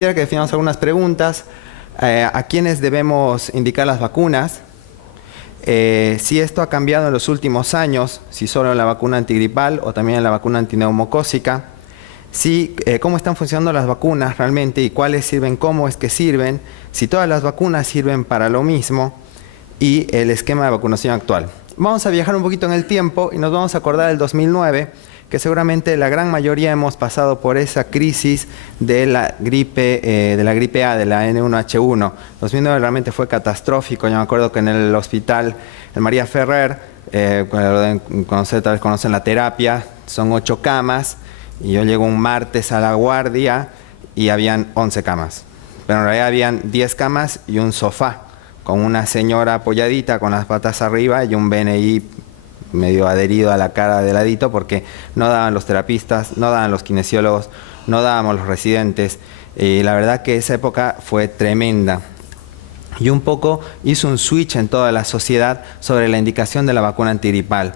Quisiera que definamos algunas preguntas. ¿A quiénes debemos indicar las vacunas? Si esto ha cambiado en los últimos años, si solo en la vacuna antigripal o también en la vacuna antineumocócica. ¿Cómo están funcionando las vacunas realmente y cuáles sirven, cómo es que sirven? Si todas las vacunas sirven para lo mismo y el esquema de vacunación actual. Vamos a viajar un poquito en el tiempo y nos vamos a acordar del 2009, que seguramente la gran mayoría hemos pasado por esa crisis de la gripe A, de la N1H1. 2009 realmente fue catastrófico. Yo me acuerdo que en el hospital, el María Ferrer, tal vez conocen la terapia, son 8 camas, y yo llego un martes a la guardia y habían 11 camas. Pero en realidad habían 10 camas y un sofá, con una señora apoyadita con las patas arriba y un BNI medio adherido a la cara de ladito, porque no daban los terapistas, no daban los kinesiólogos, no dábamos los residentes. Y la verdad que esa época fue tremenda. Y un poco hizo un switch en toda la sociedad sobre la indicación de la vacuna antigripal.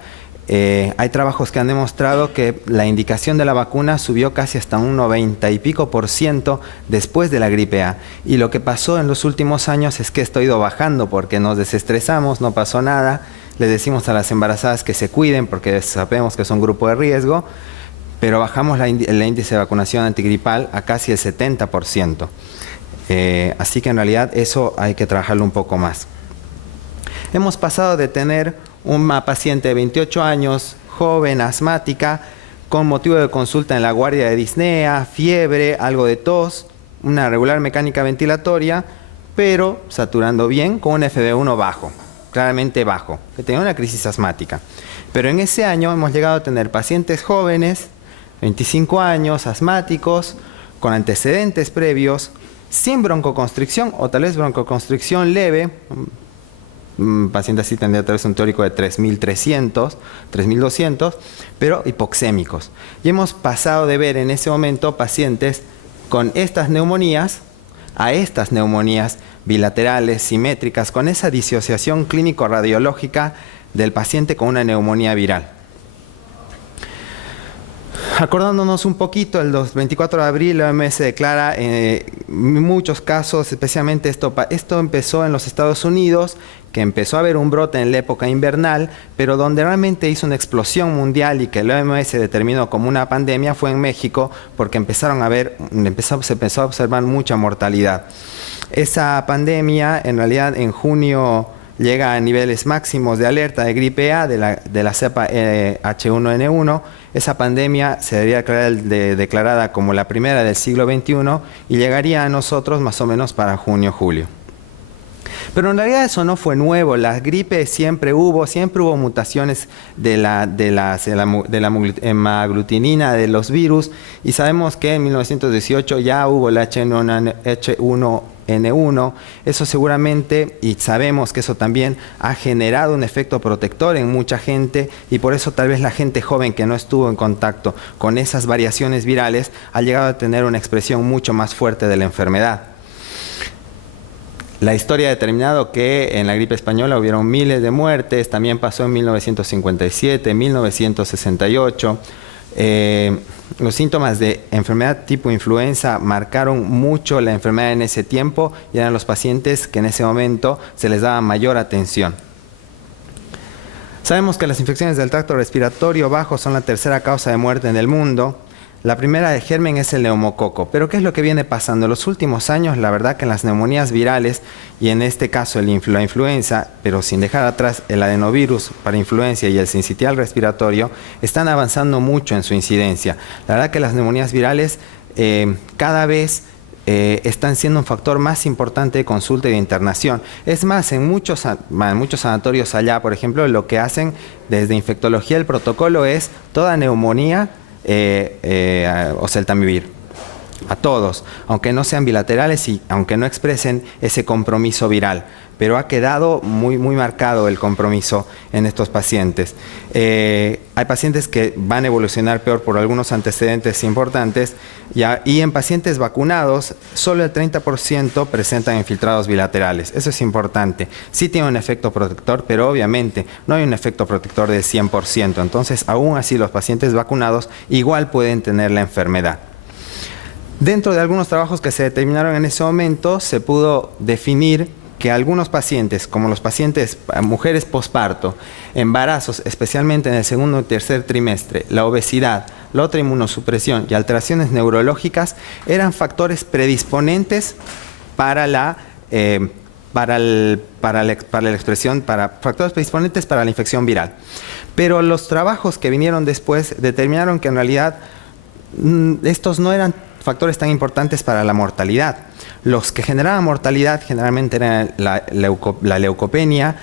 Hay trabajos que han demostrado que la indicación de la vacuna subió casi hasta un 90 y pico % después de la gripe A. Y lo que pasó en los últimos años es que esto ha ido bajando porque nos desestresamos, no pasó nada. Les decimos a las embarazadas que se cuiden porque sabemos que son grupo de riesgo, pero bajamos el índice de vacunación antigripal a casi el 70%. Así que en realidad eso hay que trabajarlo un poco más. Hemos pasado de tener una paciente de 28 años, joven, asmática, con motivo de consulta en la guardia de disnea, fiebre, algo de tos, una regular mecánica ventilatoria, pero saturando bien, con un FeV1 bajo, claramente bajo, que tenía una crisis asmática. Pero en ese año hemos llegado a tener pacientes jóvenes, 25 años, asmáticos, con antecedentes previos, sin broncoconstricción o tal vez broncoconstricción leve. Un paciente así tendría tal vez un teórico de 3.300, 3.200, pero hipoxémicos. Y hemos pasado de ver en ese momento pacientes con estas neumonías a estas neumonías bilaterales, simétricas, con esa disociación clínico-radiológica del paciente con una neumonía viral. Acordándonos un poquito, el 24 de abril la OMS declara muchos casos, especialmente esto empezó en los Estados Unidos, que empezó a haber un brote en la época invernal, pero donde realmente hizo una explosión mundial y que la OMS determinó como una pandemia fue en México, porque se empezó a observar mucha mortalidad. Esa pandemia, en realidad, en junio llega a niveles máximos de alerta de gripe A de la cepa H1N1. Esa pandemia sería declarada como la primera del siglo XXI y llegaría a nosotros más o menos para junio-julio. Pero en realidad eso no fue nuevo. La gripe siempre hubo mutaciones de la hemaglutinina de los virus, y sabemos que en 1918 ya hubo el H1N1. Eso seguramente, y sabemos que eso también ha generado un efecto protector en mucha gente, y por eso tal vez la gente joven que no estuvo en contacto con esas variaciones virales ha llegado a tener una expresión mucho más fuerte de la enfermedad. La historia ha determinado que en la gripe española hubieron miles de muertes, también pasó en 1957, 1968. Los síntomas de enfermedad tipo influenza marcaron mucho la enfermedad en ese tiempo y eran los pacientes que en ese momento se les daba mayor atención. Sabemos que las infecciones del tracto respiratorio bajo son la tercera causa de muerte en el mundo. La primera de germen es el neumococo, pero ¿qué es lo que viene pasando? En los últimos años, la verdad que en las neumonías virales, y en este caso la influenza, pero sin dejar atrás el adenovirus para influencia y el sincitial respiratorio, están avanzando mucho en su incidencia. La verdad que las neumonías virales cada vez están siendo un factor más importante de consulta y de internación. Es más, en muchos sanatorios allá, por ejemplo, lo que hacen desde infectología, el protocolo es toda neumonía oseltamivir a todos, aunque no sean bilaterales y aunque no expresen ese compromiso viral, pero ha quedado muy marcado el compromiso en estos pacientes. Hay pacientes que van a evolucionar peor por algunos antecedentes importantes, y en pacientes vacunados solo el 30% presentan infiltrados bilaterales. Eso es importante. Sí tiene un efecto protector, pero obviamente no hay un efecto protector del 100%. Entonces, aún así, los pacientes vacunados igual pueden tener la enfermedad. Dentro de algunos trabajos que se determinaron en ese momento, se pudo definir que algunos pacientes, como los pacientes, mujeres posparto, embarazos, especialmente en el segundo y tercer trimestre, la obesidad, la otra inmunosupresión y alteraciones neurológicas, eran factores predisponentes para la factores predisponentes para la infección viral. Pero los trabajos que vinieron después determinaron que en realidad estos no eran factores tan importantes para la mortalidad. Los que generaban mortalidad generalmente eran la leucopenia,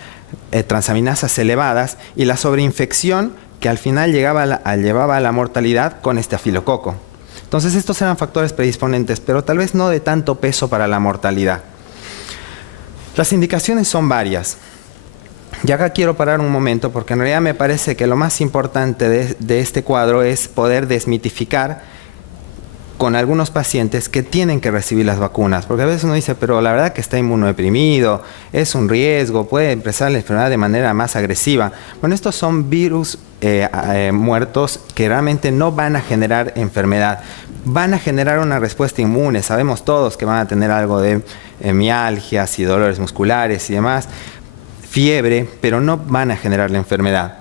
transaminasas elevadas y la sobreinfección que al final llevaba a la mortalidad con estafilococo. Entonces estos eran factores predisponentes, pero tal vez no de tanto peso para la mortalidad. Las indicaciones son varias. Y acá quiero parar un momento porque en realidad me parece que lo más importante de este cuadro es poder desmitificar con algunos pacientes que tienen que recibir las vacunas, porque a veces uno dice, pero la verdad que está inmunodeprimido, es un riesgo, puede empezar la enfermedad de manera más agresiva. Bueno, estos son virus muertos que realmente no van a generar enfermedad, van a generar una respuesta inmune. Sabemos todos que van a tener algo de mialgias y dolores musculares y demás, fiebre, pero no van a generar la enfermedad.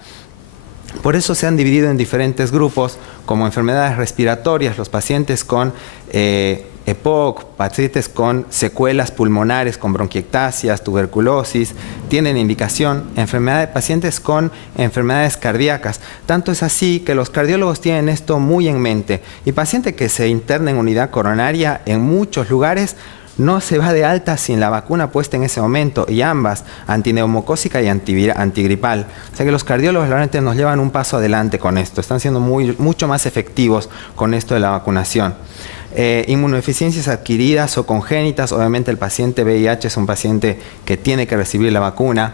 Por eso se han dividido en diferentes grupos, como enfermedades respiratorias, los pacientes con EPOC, pacientes con secuelas pulmonares, con bronquiectasias, tuberculosis, tienen indicación, pacientes con enfermedades cardíacas. Tanto es así que los cardiólogos tienen esto muy en mente. Y paciente que se interna en unidad coronaria en muchos lugares no se va de alta sin la vacuna puesta en ese momento, y ambas, antineumocócica y antigripal. O sea que los cardiólogos realmente nos llevan un paso adelante con esto, están siendo mucho más efectivos con esto de la vacunación. Inmunodeficiencias adquiridas o congénitas, obviamente el paciente VIH es un paciente que tiene que recibir la vacuna.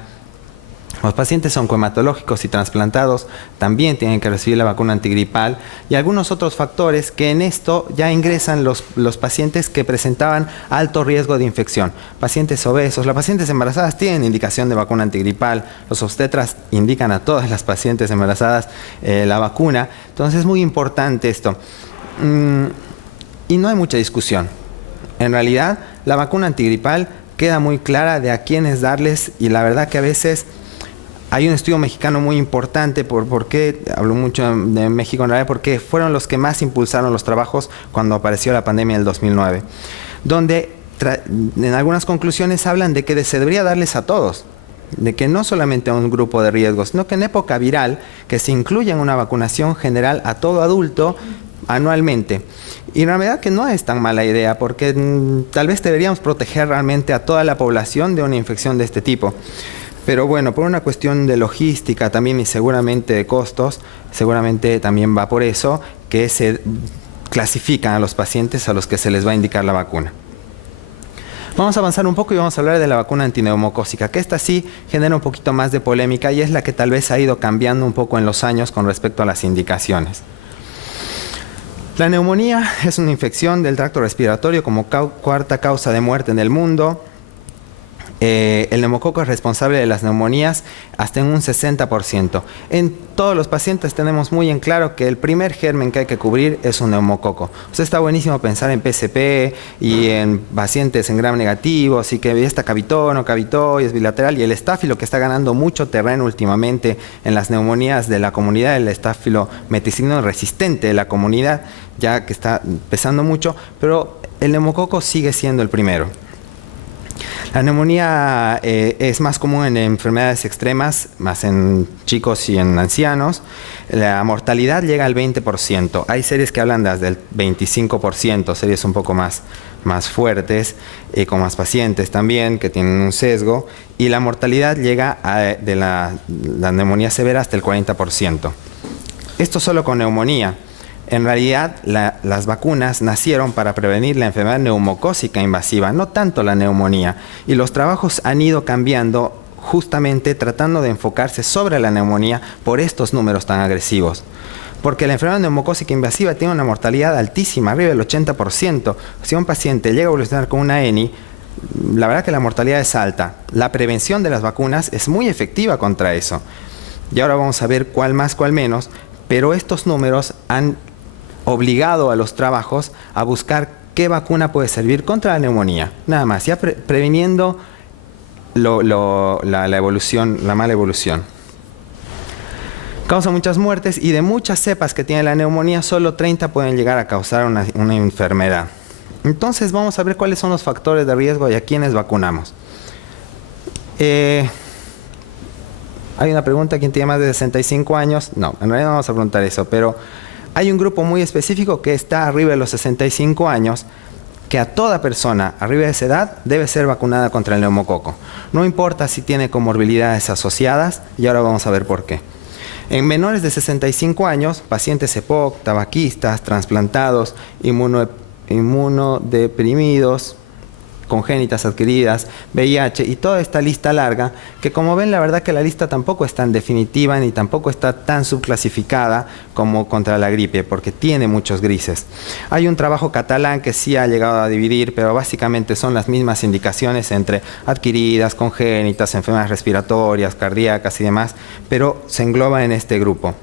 Los pacientes oncohematológicos y trasplantados también tienen que recibir la vacuna antigripal, y algunos otros factores que en esto ya ingresan los pacientes que presentaban alto riesgo de infección. Pacientes obesos, las pacientes embarazadas tienen indicación de vacuna antigripal, los obstetras indican a todas las pacientes embarazadas la vacuna. Entonces es muy importante esto. Y no hay mucha discusión. En realidad la vacuna antigripal queda muy clara de a quiénes darles, y la verdad que a veces hay un estudio mexicano muy importante, por qué hablo mucho de México en realidad, porque fueron los que más impulsaron los trabajos cuando apareció la pandemia del 2009, donde en algunas conclusiones hablan de que se debería darles a todos, de que no solamente a un grupo de riesgos, sino que en época viral, que se incluya en una vacunación general a todo adulto anualmente. Y en realidad que no es tan mala idea, porque tal vez deberíamos proteger realmente a toda la población de una infección de este tipo. Pero bueno, por una cuestión de logística también y seguramente de costos, seguramente también va por eso que se clasifican a los pacientes a los que se les va a indicar la vacuna. Vamos a avanzar un poco y vamos a hablar de la vacuna antineumocócica, que esta sí genera un poquito más de polémica y es la que tal vez ha ido cambiando un poco en los años con respecto a las indicaciones. La neumonía es una infección del tracto respiratorio como cuarta causa de muerte en el mundo. El neumococo es responsable de las neumonías hasta en un 60%. En todos los pacientes tenemos muy en claro que el primer germen que hay que cubrir es un neumococo. O sea, está buenísimo pensar en PCP y en pacientes en gram negativo, así que esta cavitón y es bilateral, y el estáfilo que está ganando mucho terreno últimamente en las neumonías de la comunidad, el estáfilo meticilino resistente de la comunidad, ya que está pesando mucho, pero el neumococo sigue siendo el primero. La neumonía es más común en enfermedades extremas, más en chicos y en ancianos. La mortalidad llega al 20%. Hay series que hablan desde el 25%, series un poco más fuertes, con más pacientes también, que tienen un sesgo. Y la mortalidad llega de la neumonía severa hasta el 40%. Esto solo con neumonía. En realidad, las vacunas nacieron para prevenir la enfermedad neumocócica invasiva, no tanto la neumonía. Y los trabajos han ido cambiando justamente tratando de enfocarse sobre la neumonía por estos números tan agresivos. Porque la enfermedad neumocócica invasiva tiene una mortalidad altísima, arriba del 80%. Si un paciente llega a evolucionar con una ENI, la verdad que la mortalidad es alta. La prevención de las vacunas es muy efectiva contra eso. Y ahora vamos a ver cuál más, cuál menos. Pero estos números han obligado a los trabajos a buscar qué vacuna puede servir contra la neumonía. Nada más, ya previniendo la evolución, la mala evolución. Causa muchas muertes y de muchas cepas que tiene la neumonía, solo 30 pueden llegar a causar una enfermedad. Entonces vamos a ver cuáles son los factores de riesgo y a quiénes vacunamos. Hay una pregunta: ¿quién tiene más de 65 años? No, en realidad no vamos a preguntar eso, pero hay un grupo muy específico que está arriba de los 65 años, que a toda persona arriba de esa edad debe ser vacunada contra el neumococo. No importa si tiene comorbilidades asociadas, y ahora vamos a ver por qué. En menores de 65 años, pacientes EPOC, tabaquistas, trasplantados, inmunodeprimidos, congénitas adquiridas, VIH y toda esta lista larga, que como ven, la verdad que la lista tampoco es tan definitiva ni tampoco está tan subclasificada como contra la gripe, porque tiene muchos grises. Hay un trabajo catalán que sí ha llegado a dividir, pero básicamente son las mismas indicaciones entre adquiridas, congénitas, enfermedades respiratorias, cardíacas y demás, pero se engloba en este grupo.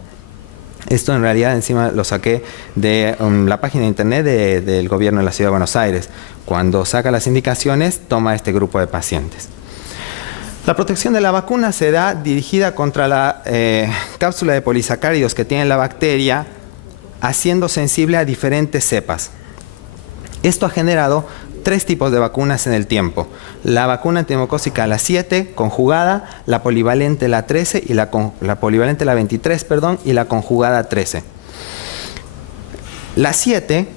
Esto en realidad encima lo saqué de la página de internet del gobierno de la Ciudad de Buenos Aires. Cuando saca las indicaciones, toma este grupo de pacientes. La protección de la vacuna se da dirigida contra la cápsula de polisacáridos que tiene la bacteria, haciendo sensible a diferentes cepas. Esto ha generado 3 tipos de vacunas en el tiempo: la vacuna antineumocócica la 7 conjugada, la polivalente la 13 y la polivalente la 23, y la conjugada 13. La 7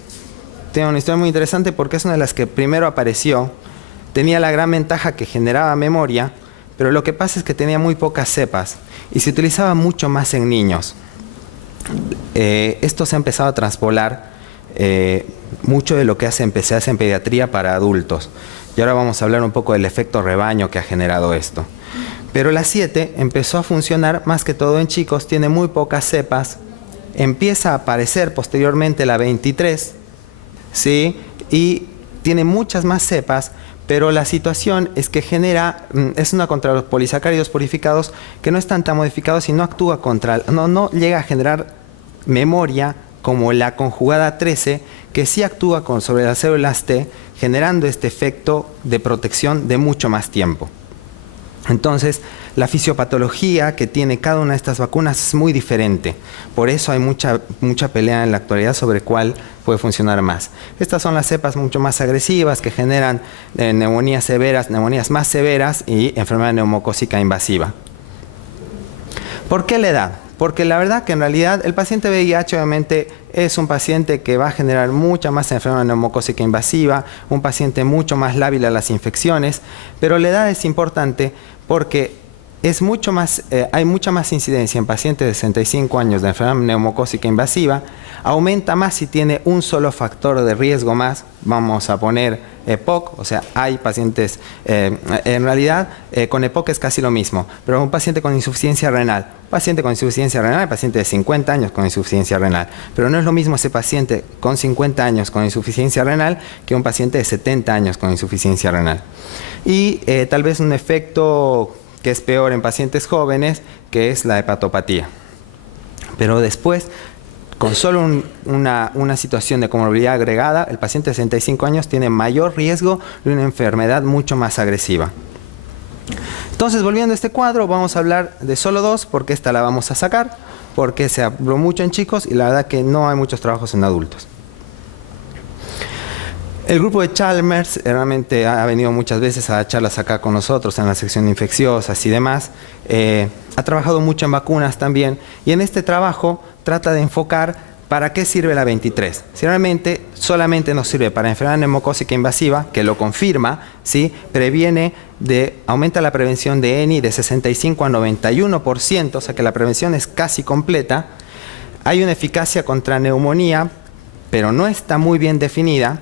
tiene una historia muy interesante porque es una de las que primero apareció. Tenía la gran ventaja que generaba memoria, pero lo que pasa es que tenía muy pocas cepas y se utilizaba mucho más en niños. Esto se ha empezado a traspolar mucho de lo que se hace en pediatría para adultos. Y ahora vamos a hablar un poco del efecto rebaño que ha generado esto. Pero la 7 empezó a funcionar más que todo en chicos, tiene muy pocas cepas, empieza a aparecer posteriormente la 23, ¿sí? Y tiene muchas más cepas, pero la situación es que es una contra los polisacáridos purificados que no están tan modificados y no actúa no llega a generar memoria como la conjugada 13, que sí actúa sobre las células T, generando este efecto de protección de mucho más tiempo. Entonces, la fisiopatología que tiene cada una de estas vacunas es muy diferente. Por eso hay mucha pelea en la actualidad sobre cuál puede funcionar más. Estas son las cepas mucho más agresivas que generan neumonías severas, neumonías más severas y enfermedad neumocócica invasiva. ¿Por qué la edad? Porque la verdad que en realidad el paciente VIH obviamente es un paciente que va a generar mucha más enfermedad neumocócica invasiva, un paciente mucho más lábil a las infecciones, pero la edad es importante porque hay mucha más incidencia en pacientes de 65 años de enfermedad neumocócica invasiva, aumenta más si tiene un solo factor de riesgo más, vamos a poner EPOC, o sea, hay pacientes, en realidad con EPOC es casi lo mismo, pero un paciente con insuficiencia renal, paciente de 50 años con insuficiencia renal, pero no es lo mismo ese paciente con 50 años con insuficiencia renal que un paciente de 70 años con insuficiencia renal. Y tal vez un efecto que es peor en pacientes jóvenes, que es la hepatopatía. Pero después, con solo una situación de comorbilidad agregada, el paciente de 65 años tiene mayor riesgo de una enfermedad mucho más agresiva. Entonces, volviendo a este cuadro, vamos a hablar de solo 2, porque esta la vamos a sacar, porque se habló mucho en chicos y la verdad que no hay muchos trabajos en adultos. El grupo de Chalmers realmente ha venido muchas veces a dar charlas acá con nosotros en la sección de infecciosas y demás. Ha trabajado mucho en vacunas también y en este trabajo trata de enfocar para qué sirve la 23. Si realmente solamente nos sirve para enfermedad neumocócica invasiva, que lo confirma, ¿sí? Aumenta la prevención de ENI de 65 a 91%, o sea que la prevención es casi completa. Hay una eficacia contra neumonía, pero no está muy bien definida.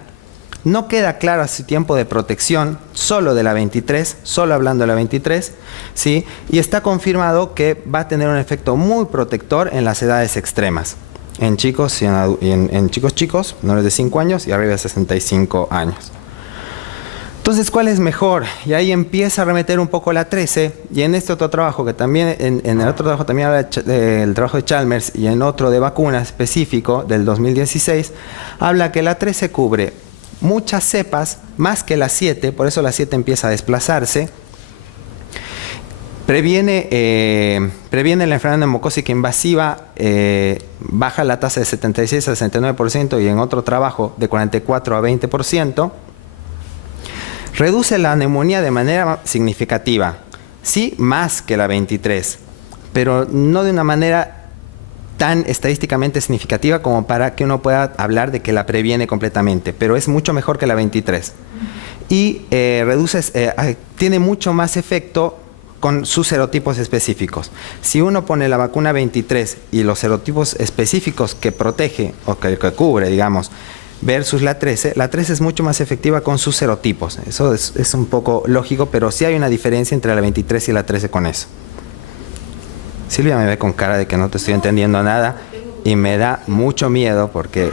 No queda claro su tiempo de protección, solo de la 23, solo hablando de la 23, ¿sí? Y está confirmado que va a tener un efecto muy protector en las edades extremas, en chicos y en chicos, menores de 5 años y arriba de 65 años. Entonces, ¿cuál es mejor? Y ahí empieza a remeter un poco la 13, y en este otro trabajo, que también, en el otro trabajo también habla del trabajo de Chalmers, y en otro de vacuna específico del 2016, habla que la 13 cubre muchas cepas, más que la 7, por eso la 7 empieza a desplazarse. Previene la enfermedad neumocócica invasiva, baja la tasa de 76 a 69% y en otro trabajo de 44 a 20%. Reduce la neumonía de manera significativa, sí, más que la 23, pero no de una manera tan estadísticamente significativa como para que uno pueda hablar de que la previene completamente, pero es mucho mejor que la 23. Y tiene mucho más efecto con sus serotipos específicos. Si uno pone la vacuna 23 y los serotipos específicos que protege o que cubre, digamos, versus la 13 es mucho más efectiva con sus serotipos. Eso es un poco lógico, pero sí hay una diferencia entre la 23 y la 13 con eso. Silvia me ve con cara de que no te estoy entendiendo nada y me da mucho miedo porque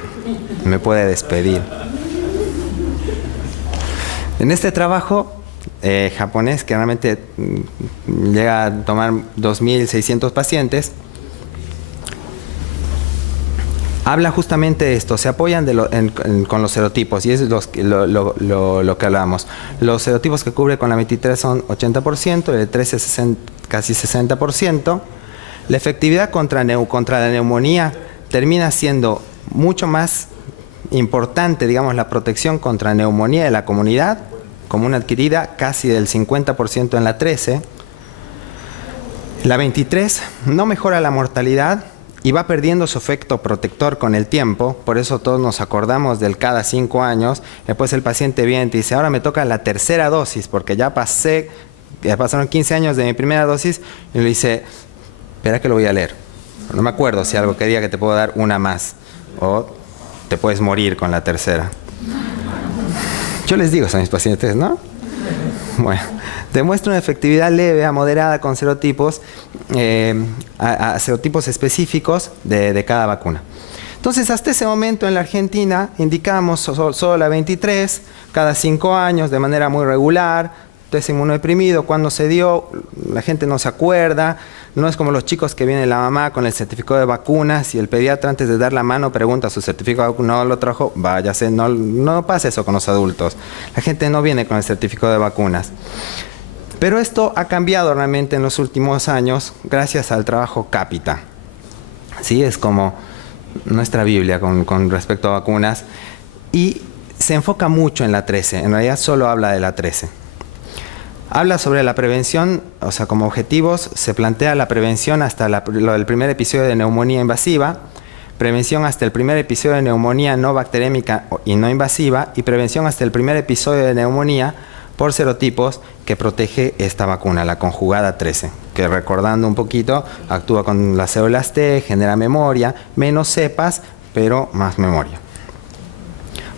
me puede despedir. En este trabajo japonés, que realmente llega a tomar 2.600 pacientes, habla justamente de esto, se apoyan con los serotipos, y eso es lo que hablamos. Los serotipos que cubre con la 23 son 80%, el 13 casi 60%. La efectividad contra la neumonía termina siendo mucho más importante, digamos, la protección contra neumonía de la comunidad común adquirida, casi del 50% en la 13. La 23 no mejora la mortalidad y va perdiendo su efecto protector con el tiempo, por eso todos nos acordamos del cada 5 años, después el paciente viene y dice, ahora me toca la tercera dosis, porque ya pasaron 15 años de mi primera dosis, y le dice, espera que lo voy a leer, no me acuerdo si algo que diga que te puedo dar una más, o te puedes morir con la tercera. Yo les digo a mis pacientes, ¿no? Bueno, demuestra una efectividad leve a moderada con serotipos, a serotipos específicos de cada vacuna. Entonces, hasta ese momento en la Argentina indicamos solo la 23, cada 5 años, de manera muy regular, test inmunodeprimido, cuando se dio, la gente no se acuerda, no es como los chicos que viene la mamá con el certificado de vacunas y el pediatra antes de dar la mano pregunta su certificado de vacuna, no lo trajo, váyase, no pasa eso con los adultos. La gente no viene con el certificado de vacunas. Pero esto ha cambiado realmente en los últimos años gracias al trabajo Capita. ¿Sí? Es como nuestra Biblia con respecto a vacunas y se enfoca mucho en la 13, en realidad solo habla de la 13. Habla sobre la prevención, o sea, como objetivos se plantea la prevención hasta lo del primer episodio de neumonía invasiva, prevención hasta el primer episodio de neumonía no bacteriémica y no invasiva, y prevención hasta el primer episodio de neumonía por serotipos que protege esta vacuna, la conjugada 13, que recordando un poquito, actúa con las células T, genera memoria, menos cepas, pero más memoria.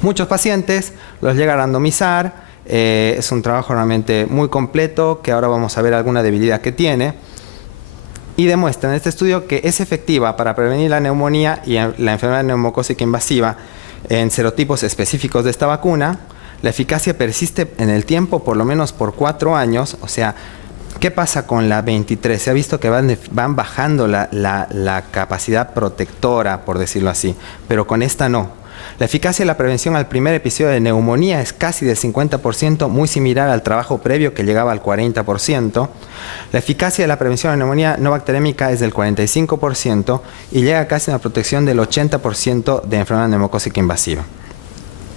Muchos pacientes los llega a randomizar. Es un trabajo realmente muy completo, que ahora vamos a ver alguna debilidad que tiene, y demuestra en este estudio que es efectiva para prevenir la neumonía y la enfermedad neumocócica invasiva en serotipos específicos de esta vacuna. La eficacia persiste en el tiempo por lo menos por 4 años, o sea, ¿qué pasa con la 23? Se ha visto que van bajando la capacidad protectora, por decirlo así, pero con esta no. La eficacia de la prevención al primer episodio de neumonía es casi del 50%, muy similar al trabajo previo que llegaba al 40%. La eficacia de la prevención de neumonía no bacteriémica es del 45% y llega casi a una protección del 80% de enfermedad neumocócica invasiva.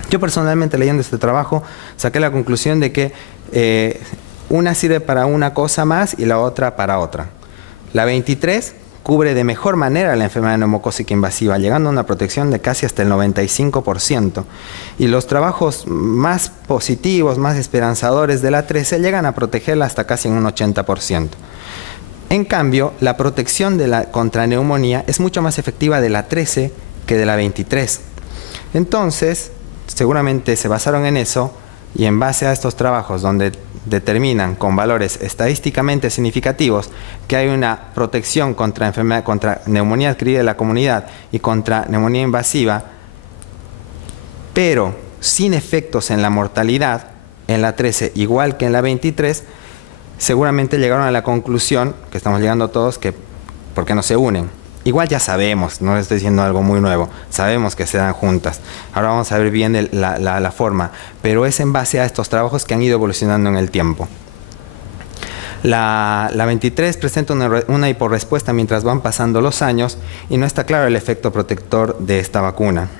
Yo personalmente, leyendo este trabajo, saqué la conclusión de que una sirve para una cosa más y la otra para otra. La 23 cubre de mejor manera la enfermedad neumocócica invasiva, llegando a una protección de casi hasta el 95%. Y los trabajos más positivos, más esperanzadores de la 13 llegan a protegerla hasta casi en un 80%. En cambio, la protección contra neumonía es mucho más efectiva de la 13 que de la 23. Entonces, seguramente se basaron en eso, y en base a estos trabajos donde determinan con valores estadísticamente significativos que hay una protección contra neumonía adquirida de la comunidad y contra neumonía invasiva, pero sin efectos en la mortalidad, en la 13 igual que en la 23, seguramente llegaron a la conclusión, que estamos llegando todos, que ¿por qué no se unen? igual ya sabemos, no les estoy diciendo algo muy nuevo, sabemos que se dan juntas. Ahora vamos a ver bien la forma, pero es en base a estos trabajos que han ido evolucionando en el tiempo. La 23 presenta una hiporrespuesta mientras van pasando los años y no está claro el efecto protector de esta vacuna.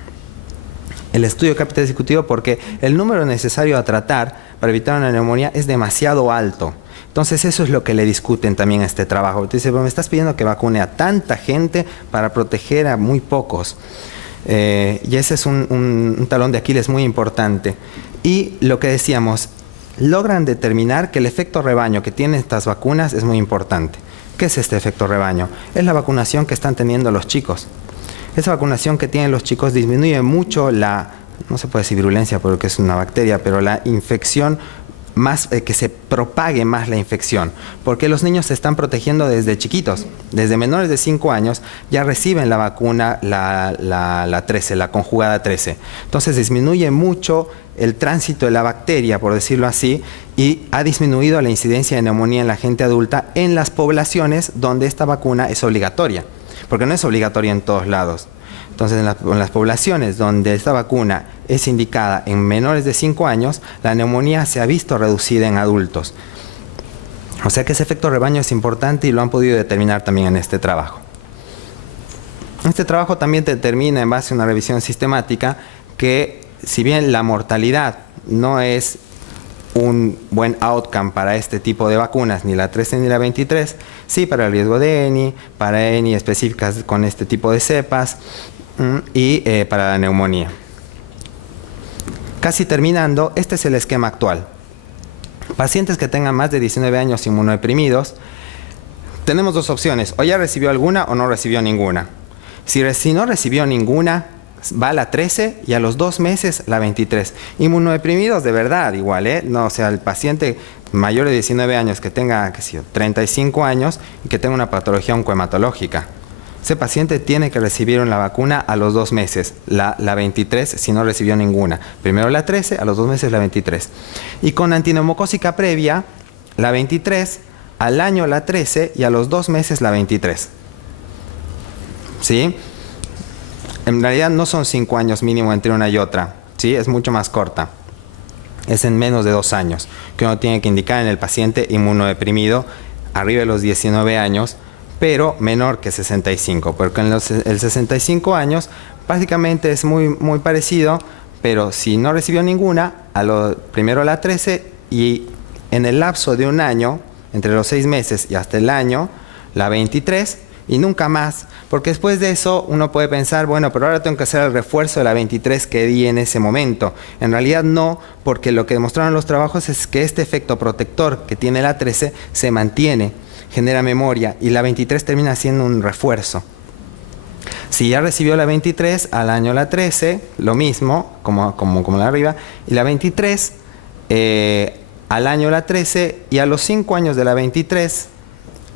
El estudio de capital ejecutivo porque el número necesario a tratar para evitar una neumonía es demasiado alto. Entonces eso es lo que le discuten también a este trabajo. Te dice, me estás pidiendo que vacune a tanta gente para proteger a muy pocos. Y ese es un talón de Aquiles muy importante. Y lo que decíamos, logran determinar que el efecto rebaño que tienen estas vacunas es muy importante. ¿Qué es este efecto rebaño? Es la vacunación que están teniendo los chicos. Esa vacunación que tienen los chicos disminuye mucho no se puede decir virulencia porque es una bacteria, pero la infección más, que se propague más la infección, porque los niños se están protegiendo desde chiquitos, desde menores de 5 años ya reciben la vacuna, la 13, la conjugada 13. Entonces disminuye mucho el tránsito de la bacteria, por decirlo así, y ha disminuido la incidencia de neumonía en la gente adulta en las poblaciones donde esta vacuna es obligatoria, porque no es obligatoria en todos lados. Entonces, en las poblaciones donde esta vacuna es indicada en menores de 5 años, la neumonía se ha visto reducida en adultos. O sea que ese efecto rebaño es importante y lo han podido determinar también en este trabajo. Este trabajo también determina, en base a una revisión sistemática, que si bien la mortalidad no es un buen outcome para este tipo de vacunas, ni la 13 ni la 23, sí para el riesgo de ENI, para ENI específicas con este tipo de cepas, y para la neumonía. Casi terminando, este es el esquema actual. Pacientes que tengan más de 19 años inmunodeprimidos, tenemos dos opciones, o ya recibió alguna o no recibió ninguna. Si no recibió ninguna, va a la 13 y a los 2 meses la 23. Inmunodeprimidos de verdad igual, no, o sea, el paciente mayor de 19 años que tenga, 35 años y que tenga una patología oncohematológica. Ese paciente tiene que recibir la vacuna a los 2 meses, la 23 si no recibió ninguna. Primero la 13, a los 2 meses la 23. Y con antineumocócica previa, la 23, al año la 13 y a los 2 meses la 23. ¿Sí? En realidad no son 5 años mínimo entre una y otra, ¿sí? Es mucho más corta. Es en menos de 2 años que uno tiene que indicar en el paciente inmunodeprimido arriba de los 19 años, pero menor que 65, porque en el 65 años básicamente es muy parecido, pero si no recibió ninguna, primero la 13 y en el lapso de un año, entre los 6 meses y hasta el año, la 23 y nunca más, porque después de eso uno puede pensar, bueno, pero ahora tengo que hacer el refuerzo de la 23 que di en ese momento. En realidad no, porque lo que demostraron los trabajos es que este efecto protector que tiene la 13 se mantiene, genera memoria y la 23 termina siendo un refuerzo. Si ya recibió la 23, al año la 13, lo mismo, como la de arriba, y la 23, al año la 13 y a los 5 años de la 23,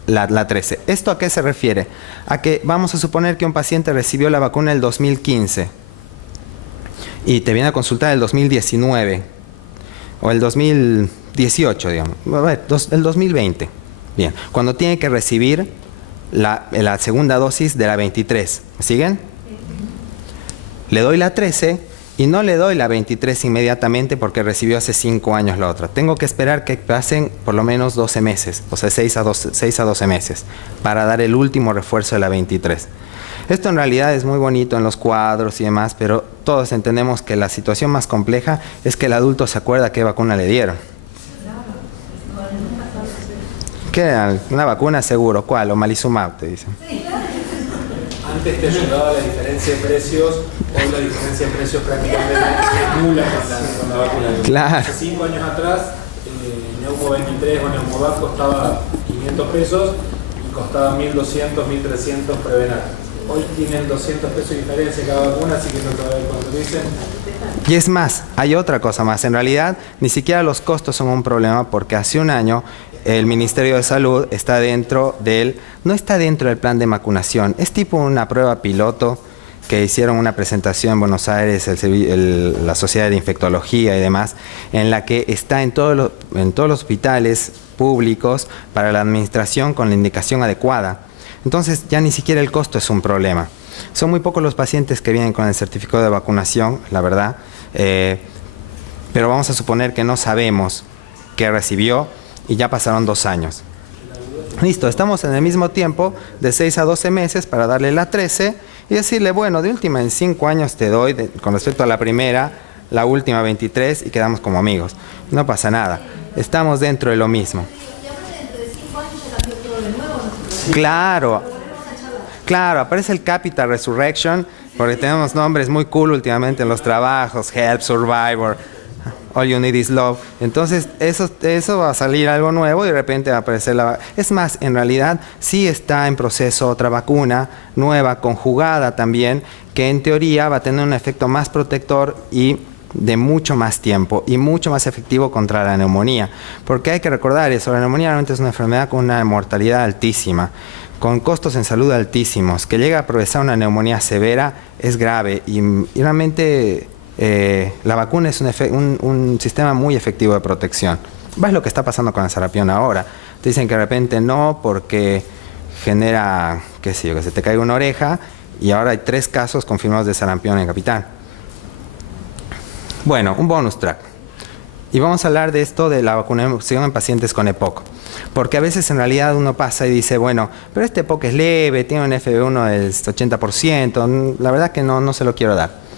la 13. ¿Esto a qué se refiere? A que vamos a suponer que un paciente recibió la vacuna el 2015 y te viene a consultar el 2019 o el 2018, digamos, el 2020. Bien, cuando tiene que recibir la segunda dosis de la 23, ¿me siguen? Le doy la 13 y no le doy la 23 inmediatamente porque recibió hace 5 años la otra. Tengo que esperar que pasen por lo menos 12 meses, o sea 6 a 12 meses, para dar el último refuerzo de la 23. Esto en realidad es muy bonito en los cuadros y demás, pero todos entendemos que la situación más compleja es que el adulto se acuerda qué vacuna le dieron. ¿Qué? Una vacuna seguro. ¿Cuál? Omalizumab, te dicen. Antes te ayudaba la diferencia de precios, hoy la diferencia de precios prácticamente es nula con la vacuna. Claro. Hace 5 años atrás, Neumo 23 o Neumovac costaba 500 pesos y costaba 1.200, 1.300 Prevenar. Hoy tienen 200 pesos de diferencia cada vacuna, así que no te va a ver cuánto dicen. Y es más, hay otra cosa más. En realidad, ni siquiera los costos son un problema porque hace un año el Ministerio de Salud está no está dentro del plan de vacunación. Es tipo una prueba piloto que hicieron una presentación en Buenos Aires, la Sociedad de Infectología y demás, en la que está en todos los hospitales públicos para la administración con la indicación adecuada. Entonces ya ni siquiera el costo es un problema. Son muy pocos los pacientes que vienen con el certificado de vacunación, la verdad, pero vamos a suponer que no sabemos qué recibió y ya pasaron 2 años. Listo, estamos en el mismo tiempo de 6 a 12 meses para darle la 13 y decirle, bueno, de última en 5 años te doy, con respecto a la primera, la última 23 y quedamos como amigos. No pasa nada, estamos dentro de lo mismo. Claro, claro, aparece el Capital Resurrection, porque tenemos nombres muy cool últimamente en los trabajos, Help, Survivor, All You Need Is Love. Entonces eso va a salir algo nuevo y de repente va a aparecer la... Es más, en realidad sí está en proceso otra vacuna nueva, conjugada también, que en teoría va a tener un efecto más protector y de mucho más tiempo y mucho más efectivo contra la neumonía. Porque hay que recordar eso, la neumonía realmente es una enfermedad con una mortalidad altísima, con costos en salud altísimos. Que llega a progresar una neumonía severa es grave y realmente la vacuna es un sistema muy efectivo de protección. ¿Ves lo que está pasando con el sarampión ahora? Te dicen que de repente no porque genera, qué sé yo, que se te caiga una oreja y ahora hay 3 casos confirmados de sarampión en Capital. Bueno, un bonus track. Y vamos a hablar de esto de la vacunación en pacientes con EPOC. Porque a veces en realidad uno pasa y dice, bueno, pero este EPOC es leve, tiene un FEV1 del 80%, la verdad que no se lo quiero dar.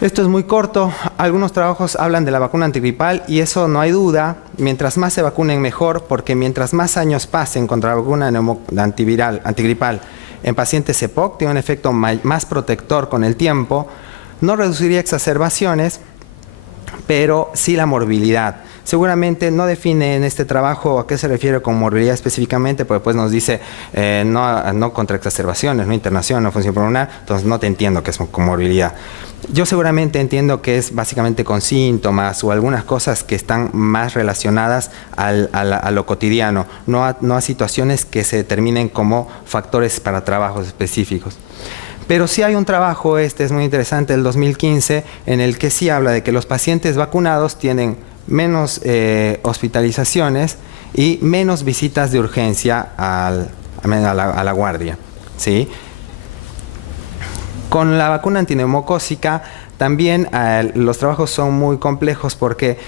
Esto es muy corto, algunos trabajos hablan de la vacuna antigripal y eso no hay duda, mientras más se vacunen mejor, porque mientras más años pasen contra la vacuna antigripal en pacientes EPOC, tiene un efecto más protector con el tiempo. No reduciría exacerbaciones, pero sí la morbilidad. Seguramente no define en este trabajo a qué se refiere con morbilidad específicamente, porque después nos dice no contra exacerbaciones, no internación, no función pulmonar, entonces no te entiendo qué es con morbilidad. Yo seguramente entiendo que es básicamente con síntomas o algunas cosas que están más relacionadas a lo cotidiano, no a situaciones que se determinen como factores para trabajos específicos. Pero sí hay un trabajo, este es muy interesante, del 2015, en el que sí habla de que los pacientes vacunados tienen menos hospitalizaciones y menos visitas de urgencia a la guardia, ¿sí? Con la vacuna antineumocócica también los trabajos son muy complejos porque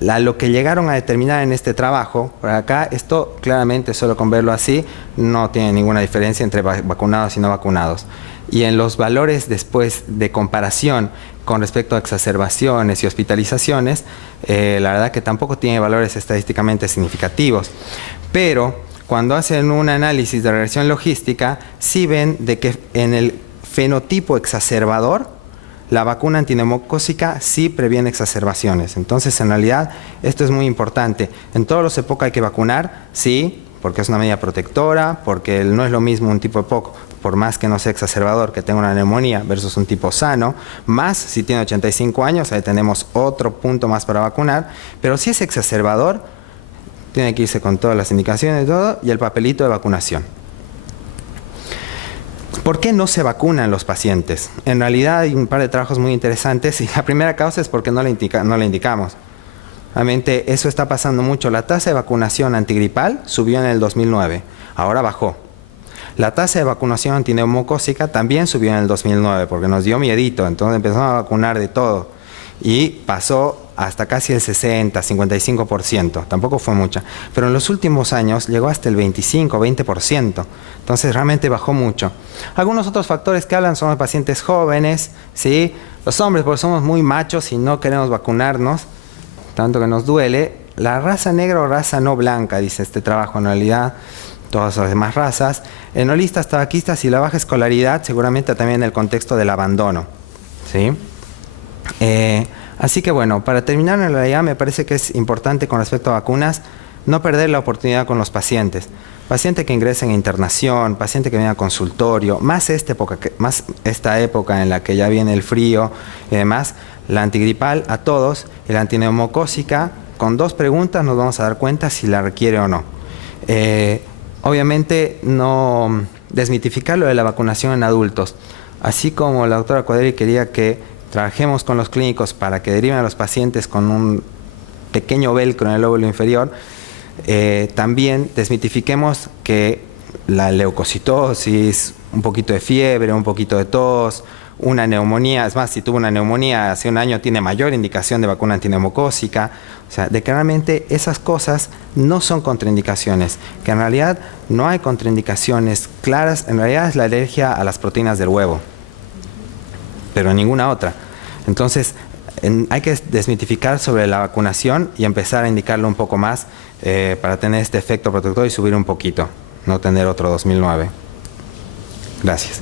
lo que llegaron a determinar en este trabajo, por acá, esto claramente solo con verlo así no tiene ninguna diferencia entre vacunados y no vacunados. Y en los valores después de comparación con respecto a exacerbaciones y hospitalizaciones, la verdad que tampoco tiene valores estadísticamente significativos. Pero cuando hacen un análisis de regresión logística, sí ven de que en el fenotipo exacerbador, la vacuna antineumocócica sí previene exacerbaciones. Entonces, en realidad, esto es muy importante. En todos los EPOC hay que vacunar, sí, porque es una medida protectora, porque no es lo mismo un tipo EPOC, por más que no sea exacerbador, que tenga una neumonía, versus un tipo sano, más si tiene 85 años, ahí tenemos otro punto más para vacunar, pero si es exacerbador, tiene que irse con todas las indicaciones y todo, y el papelito de vacunación. ¿Por qué no se vacunan los pacientes? En realidad hay un par de trabajos muy interesantes y la primera causa es porque no le indicamos. Realmente eso está pasando mucho. La tasa de vacunación antigripal subió en el 2009, ahora bajó. La tasa de vacunación antineumocócica también subió en el 2009 porque nos dio miedito, entonces empezamos a vacunar de todo y pasó hasta casi el 60, 55%, tampoco fue mucha, pero en los últimos años llegó hasta el 25, 20%, entonces realmente bajó mucho. Algunos otros factores que hablan son los pacientes jóvenes, ¿sí? Los hombres, porque somos muy machos y no queremos vacunarnos, tanto que nos duele. La raza negra o raza no blanca, dice este trabajo, en realidad todas las demás razas, enolistas, tabaquistas y la baja escolaridad, seguramente también en el contexto del abandono, ¿sí? Así que bueno, para terminar, en realidad me parece que es importante con respecto a vacunas no perder la oportunidad con los pacientes. Paciente que ingresa en internación, paciente que viene a consultorio, más esta época en la que ya viene el frío y demás, la antigripal a todos, y la antineumocócica, con 2 preguntas nos vamos a dar cuenta si la requiere o no. Obviamente no desmitificar lo de la vacunación en adultos, así como la doctora Cuadri quería que trabajemos con los clínicos para que deriven a los pacientes con un pequeño velcro en el lóbulo inferior, también desmitifiquemos que la leucocitosis, un poquito de fiebre, un poquito de tos, una neumonía. Es más, si tuvo una neumonía hace un año, tiene mayor indicación de vacuna antineumocócica. O sea, de que realmente esas cosas no son contraindicaciones, que en realidad no hay contraindicaciones claras. En realidad es la alergia a las proteínas del huevo, pero ninguna otra. Entonces, hay que desmitificar sobre la vacunación y empezar a indicarlo un poco más para tener este efecto protector y subir un poquito, no tener otro 2009. Gracias.